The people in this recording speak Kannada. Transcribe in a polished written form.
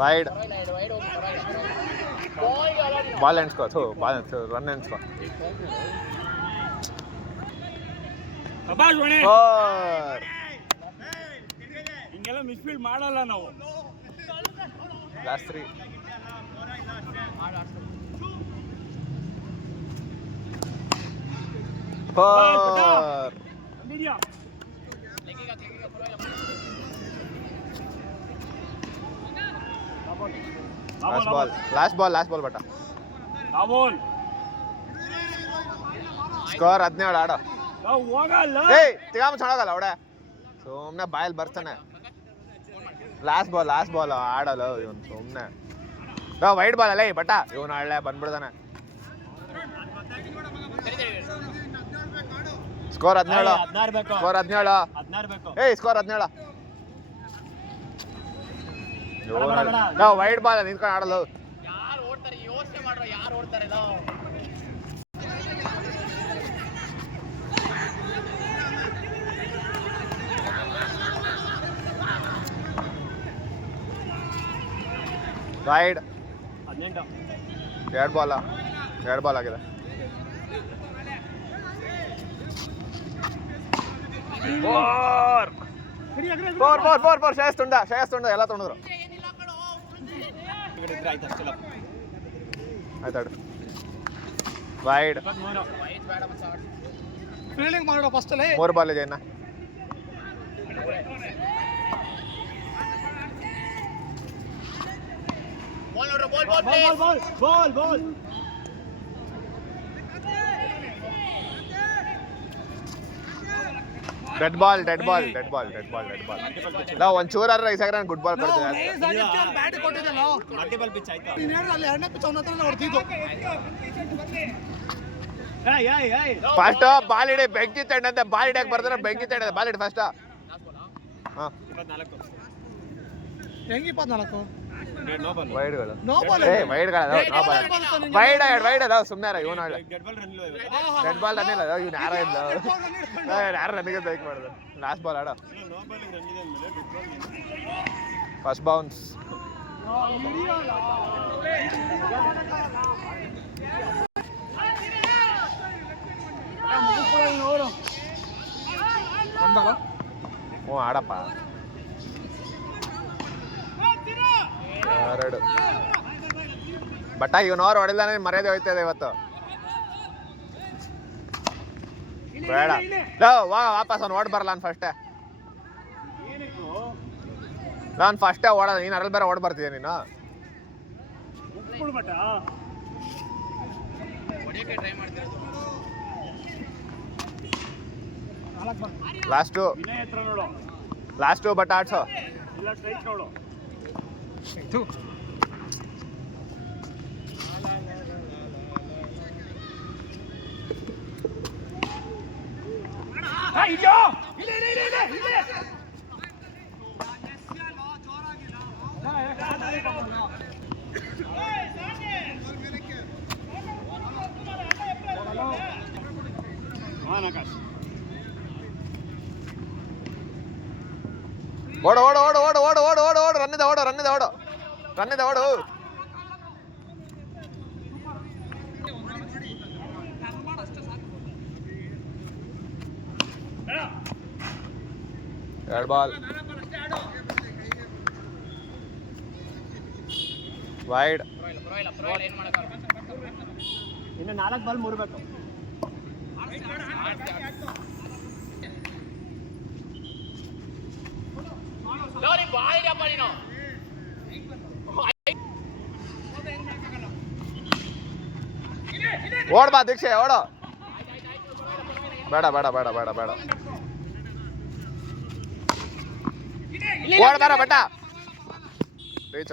ವೈಡ್ ಬಾಲ್ ಎಣ್ಸ್ಕೋ ಬಾಲ್ ರನ್ ಎಣ್ಸ್ಕೋ. ಹಿಂಗೆಲ್ಲ ಮಿಸ್ಫೀಲ್ಡ್ ಮಾಡಲ್ಲ ನಾವು. Last 3 4 last ball bat. Score 17 ಆಡೋ. ಏಯ್ ತಿಗಾಮ ಚೆನ್ನಾಗಲ್ಲ ಅವಡೆ ಸುಮ್ಮನೆ ಬಾಯಲ್ಲಿ ಬರ್ತಾನೆ. ಲಾಸ್ಟ್ ಬಾಲ್ ಆಡಲ್ಲ ಇವನು ಸುಮ್ಮನೆ. ವೈಟ್ ಬಾಲ್ ಅಲ್ಲ ಬಟ ಇವನು ಆಡಲೆ ಬಂದ್ಬಿಡ್ತಾನೆ. ಸ್ಕೋರ್ 17. ಏಯ್ ಸ್ಕೋರ್ 17. ವೈಟ್ ಬಾಲ್ ನಿಂತ್ಕೊಂಡು ಆಡಲ್ಲ. ವೈಡ್ 2 ಬಾಲ್ ಆಗಿದೆ. ಫೋರ್ ಶ್ರೇಯಸ್ ತುಂಡ ಎಲ್ಲ ತೊಗೊಂಡ್ರು. ಆಯ್ತಾಡು ವೈಡ್ ಫೀಲ್ಡಿಂಗ್ ಮಾಡೋ ಫಸ್ಟ್ ಅಲ್ಲೇ 3 ಬಾಲ್ ಇದೆ ಇನ್ನ. ಡೆಡ್ ಬಾಲ್ ನಾವು ಒಂಚೂರಾರ ಇಸಾಗ್ರ ಗುಡ್ ಬಾಲ್ ಕೊಡ್ತೀವಿ. ಫಸ್ಟ್ ಬಾಲ್ ಇಡಿ ಬೆಂಕಿ ತಣ್ಣಂತೆ ಬಾಲ್ ಹಿಡಿಯಕ್ ಬರ್ತಾರೆ. ಬೆಂಕಿ ತಣ್ಣದೆ ಬಾಲ್ ಇಡಿ ಫಸ್ಟ್. ವೈಡ್ ಅದ ಸುಮ್ಮನೆ ಇವನು ಡೆಡ್ ಬಾಲ್ ರನ್ನಿಲ್ಲ ಇವ್ನು ಯಾರ ಇಲ್ಲ ಯಾರು ರನ್ನಿಗೆ ಬೈಕ್ ಮಾಡಿದ್ರು. ಲಾಸ್ಟ್ ಬಾಲ್ ಆಡ ಫಸ್ಟ್ ಬೌನ್ಸ್. ಆಡಪ್ಪ 2 ಬಟ್ ಇವನವ್ರು ಹೊಡೆಲ್ಲ ಮರ್ಯಾದೆ ಹೋಯ್ತದೆ ಇವತ್ತು. ಬೇಡ ವಾಪಸ್ ಅವ್ನು ಓಡ್ ಬರಲ್ಲ. ನಾನು ಫಸ್ಟೇ ಓಡೋದು. ನೀನು ಅರಲ್ಲಿ ಬೇರೆ ಓಡ್ ಬರ್ತೀಯ ನೀನು. ಲಾಸ್ಟು ಬಟ್ ಆಡ್ಸೋ. ಓಡು ರನ್ನಿದೆ ಓಡು. ಎರಡು ಬಾಲ್ ವೈಡ್. ಇನ್ನು 4 ಬಾಲ್ 3 ಬೇಕು. ಓಡ್ ಬಾ ದೀಕ್ಷೆ ಓಡು. ಬೇಡ ಓಡ್ ಬಾರ ಬಟ್ಟ ರೀಚ್.